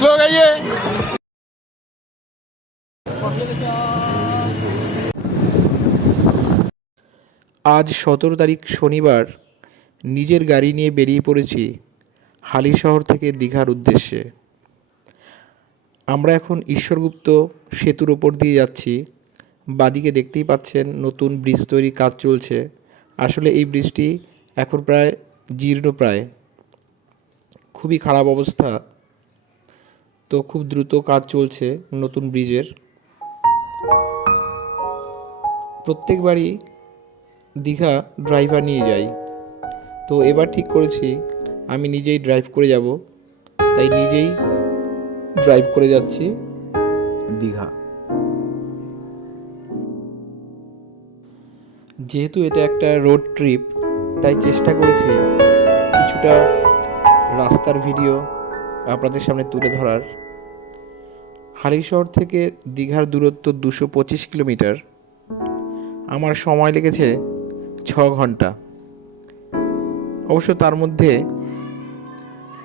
Slow গাইয়ে। আজ 17 তারিখ শনিবার নিজের গাড়ি নিয়ে বেরিয়ে পড়েছি হালিশহর থেকে দীঘার উদ্দেশ্যে। আমরা এখন ঈশ্বরগুপ্ত সেতুর ওপর দিয়ে যাচ্ছি। বাদিকে দেখতেই পাচ্ছেন নতুন ব্রিজ তৈরির কাজ চলছে। আসলে এই ব্রিজটি এখন প্রায় জীর্ণপ্রায়, খুবই খারাপ অবস্থা। তো খুব দ্রুত কাজ চলছে নতুন ব্রিজের। প্রত্যেকবারই দীঘা ড্রাইভার নিয়ে যাই, তো এবার ঠিক করেছি আমি নিজেই ড্রাইভ করে যাব। তাই নিজেই ড্রাইভ করে যাচ্ছি দীঘা। যেহেতু এটা একটা রোড ট্রিপ, তাই চেষ্টা করেছি কিছুটা রাস্তার ভিডিও আপনাদের সামনে তুলে ধরার। হালিশহর থেকে দীঘার দূরত্ব 225 কিলোমিটার। আমার সময় লেগেছে 6 ঘন্টা। অবশ্য তার মধ্যে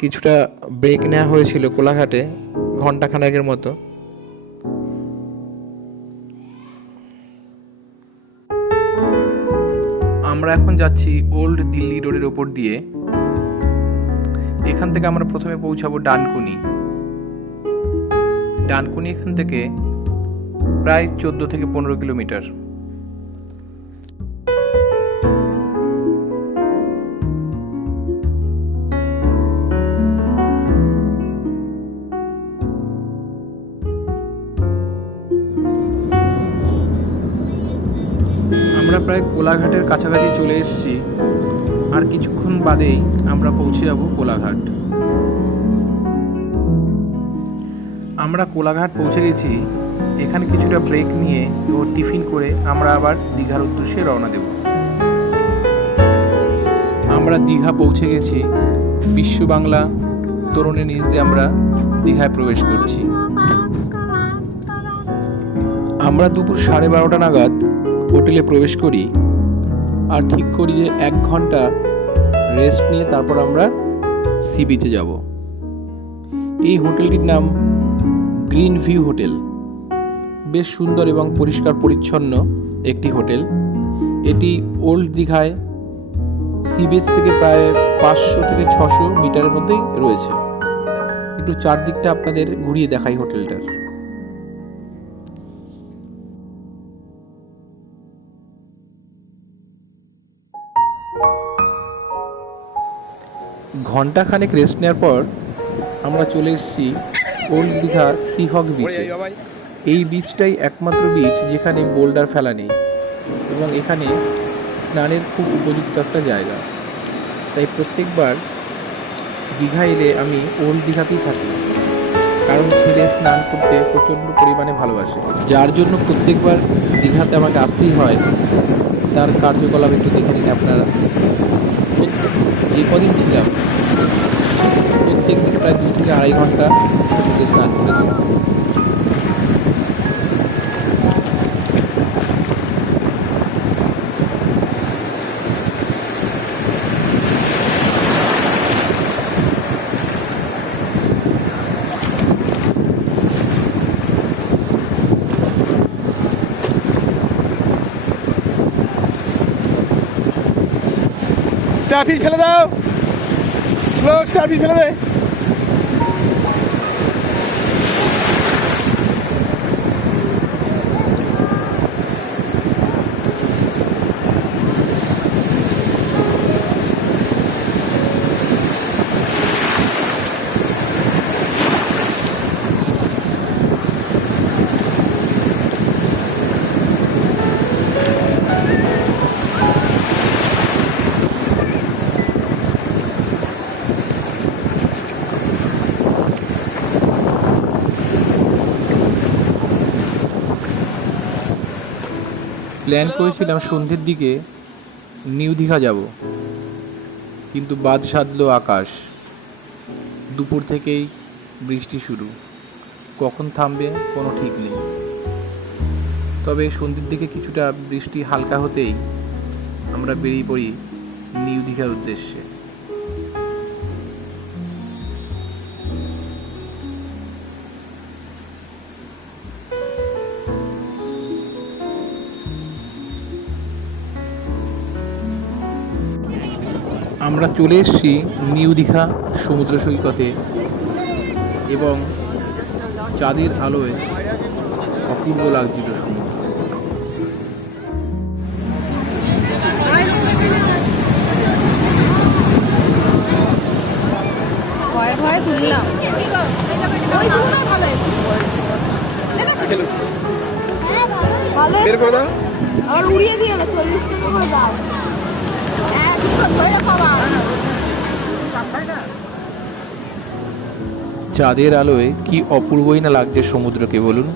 কিছুটা ব্রেক নেওয়া হয়েছিল কোলাঘাটে ঘন্টাখানেকের মতো। আমরা এখন যাচ্ছি ওল্ড দিল্লি রোডের ওপর দিয়ে। এখান থেকে আমরা প্রথমে পৌঁছাবো ডানকুনি। ডানকুনি এখান থেকে প্রায় 14 থেকে 15 কিলোমিটার। আমরা প্রায় কোলাঘাটের কাছাকাছি চলে এসেছি। আর কিছুক্ষণ বাদেই আমরা পৌঁছে যাব কোলাঘাট। আমরা কোলাঘাট পৌঁছে গেছি। এখানে কিছুটা ব্রেক নিয়ে ও টিফিন করে আমরা আবার দীঘার উদ্দেশ্যে রওনা দেব। আমরা দীঘা পৌঁছে গেছি। বিশ্ব বাংলা তোরণের নিচ দিয়ে আমরা দীঘায় প্রবেশ করছি। আমরা দুপুর 12:30 নাগাদ হোটেলে প্রবেশ করি আর ঠিক করি যে 1 ঘন্টা রেস্ট নিয়ে তারপর আমরা সি বিচে যাব। এই হোটেলটির নাম গ্রিন ভিউ হোটেল। বেশ সুন্দর এবং পরিষ্কার পরিচ্ছন্ন একটি হোটেল। এটি ওল্ড দীঘায় সি বিচ থেকে প্রায় 500 থেকে 600 মিটারের মধ্যেই রয়েছে। একটু চারদিকটা আপনাদের ঘুরিয়ে দেখাই হোটেলটার। ঘন্টাখানেক রেস্ট নেওয়ার পর আমরা চলে এসেছি ওল্ড দীঘা সিহক বিচে। এই বিচটাই একমাত্র বিচ যেখানে বোল্ডার ফেলা নেই এবং এখানে স্নানের খুব উপযুক্ত একটা জায়গা। তাই প্রত্যেকবার দীঘা এলে আমি ওল্ড দীঘাতেই থাকি, কারণ ছেলে স্নান করতে প্রচণ্ড পরিমাণে ভালোবাসে, যার জন্য প্রত্যেকবার দীঘাতে আমাকে আসতেই হয়। তার কার্যকলাপ একটু দেখে নিন আপনারা। যে কদিন ছিলাম প্রত্যেক দিন প্রায় 2 থেকে 2.5 ঘন্টা সমুদ্রে স্নান করেছি। স্টারফিশ ফেলে দাও, স্লো স্টারফিশ ফেলে দে। প্ল্যান করেছিলাম সন্ধ্যের দিকে নিউ দীঘা যাব, কিন্তু বাদ সাধলো আকাশ। দুপুর থেকেই বৃষ্টি শুরু, কখন থামবে কোনো ঠিক নেই। তবে সন্ধ্যের দিকে কিছুটা বৃষ্টি হালকা হতেই আমরা বেরিয়ে পড়ি নিউ দীঘার উদ্দেশ্যে। আমরা চলে এসেছি নিউ দীঘা সমুদ্র সৈকতে এবং চাঁদের আলোয় অপূর্ব লাগছিল সমুদ্র। ভয়ে ভয়ে তুললাম। আর উড়িয়ে দিও না, 40 টাকা করে দাও। চাঁদের আলোয় কি অপূর্বই না লাগছে সমুদ্রকে বলুন।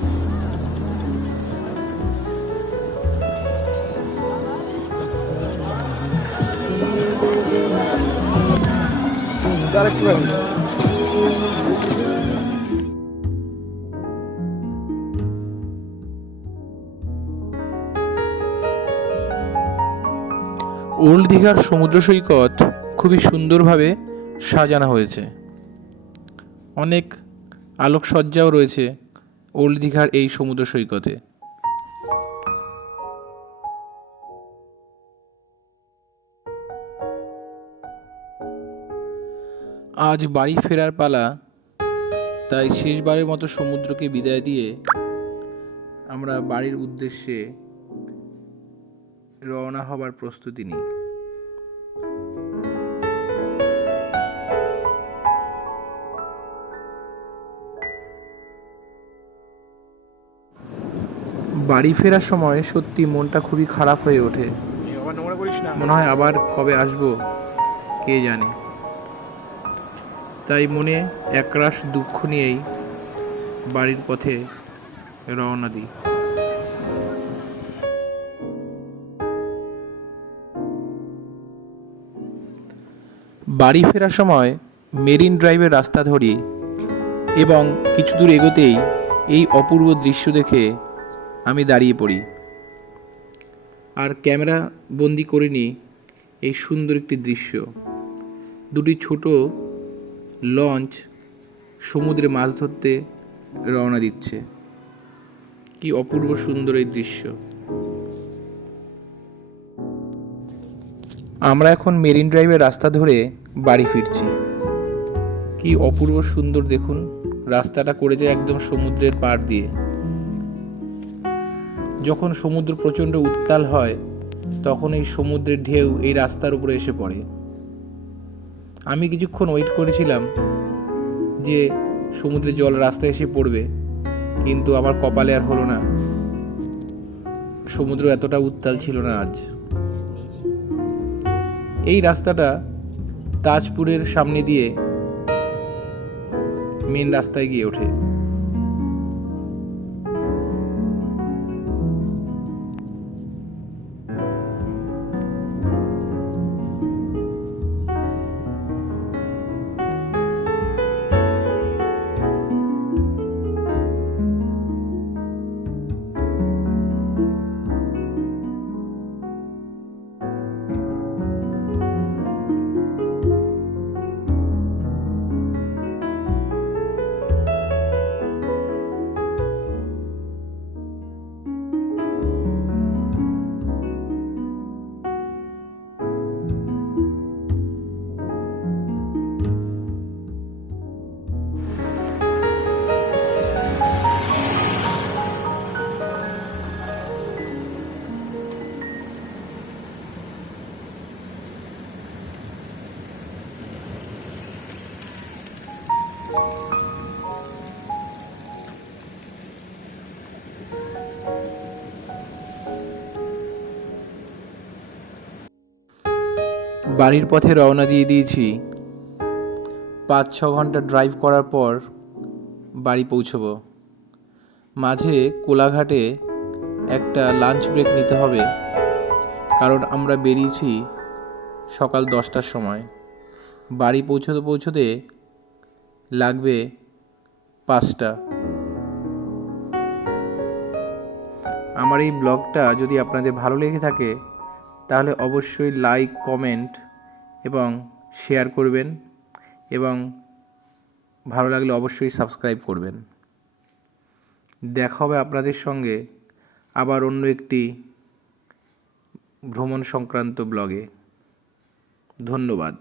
ওল্ড দীঘার সমুদ্র সৈকত খুবই সুন্দরভাবে সাজানো হয়েছে। অনেক আলোকসজ্জাও রয়েছে ওল্ড দীঘার এই সমুদ্র সৈকতে। আজ বাড়ি ফেরার পালা, তাই শেষবারের মতো সমুদ্রকে বিদায় দিয়ে আমরা বাড়ির উদ্দেশ্যে রওনা হবার প্রস্তুতি নিই। বাড়ি ফেরার সময় সত্যি মনটা খুবই খারাপ হয়ে ওঠে। মনে হয় আবার কবে আসবো কে জানে। তাই মনে একরাশ দুঃখ নিয়েই বাড়ির পথে রওনা দিই। বাড়ি ফেরার সময় মেরিন ড্রাইভের রাস্তা ধরি এবং কিছু দূর এগোতেই এই অপূর্ব দৃশ্য দেখে আমি দাঁড়িয়ে পড়ি আর ক্যামেরা বন্দি করে নিই এই সুন্দর একটি দৃশ্য। দুটি ছোট লঞ্চ সমুদ্রে মাছ ধরতে রওনা দিচ্ছে। কি অপূর্ব সুন্দর এই দৃশ্য। আমরা এখন মেরিন ড্রাইভের রাস্তা ধরে বাড়ি ফিরছি। কি অপূর্ব সুন্দর দেখুন, রাস্তাটা করে যায় একদম সমুদ্রের পাড় দিয়ে। যখন সমুদ্র প্রচণ্ড উত্তাল হয় তখন এই সমুদ্রের ঢেউ এই রাস্তার উপরে এসে পড়ে। আমি কিছুক্ষণ ওয়েট করেছিলাম যে সমুদ্রের জল রাস্তায় এসে পড়বে, কিন্তু আমার কপালে আর হলো না। সমুদ্র এতটা উত্তাল ছিল না আজ। এই রাস্তাটা তাজপুরের সামনে দিয়ে মেন রাস্তায় গিয়ে ওঠে। বাড়ির পথে রওনা দিয়ে দিয়েছি। 5-6 ঘন্টা ড্রাইভ করার পর বাড়ি পৌঁছবো। মাঝে কোলাঘাটে একটা লাঞ্চ ব্রেক নিতে হবে, কারণ আমরা বেরিয়েছি সকাল 10টার সময়। বাড়ি পৌঁছতে পৌঁছতে লাগবে 5টা। আমার এই ব্লগটা যদি আপনাদের ভালো লেগে থাকে তাহলে অবশ্যই লাইক, কমেন্ট এবং শেয়ার করবেন, এবং ভালো লাগলে অবশ্যই সাবস্ক্রাইব করবেন। দেখা হবে আপনাদের সঙ্গে আবার অন্য একটি ভ্রমণ সংক্রান্ত ব্লগে। ধন্যবাদ।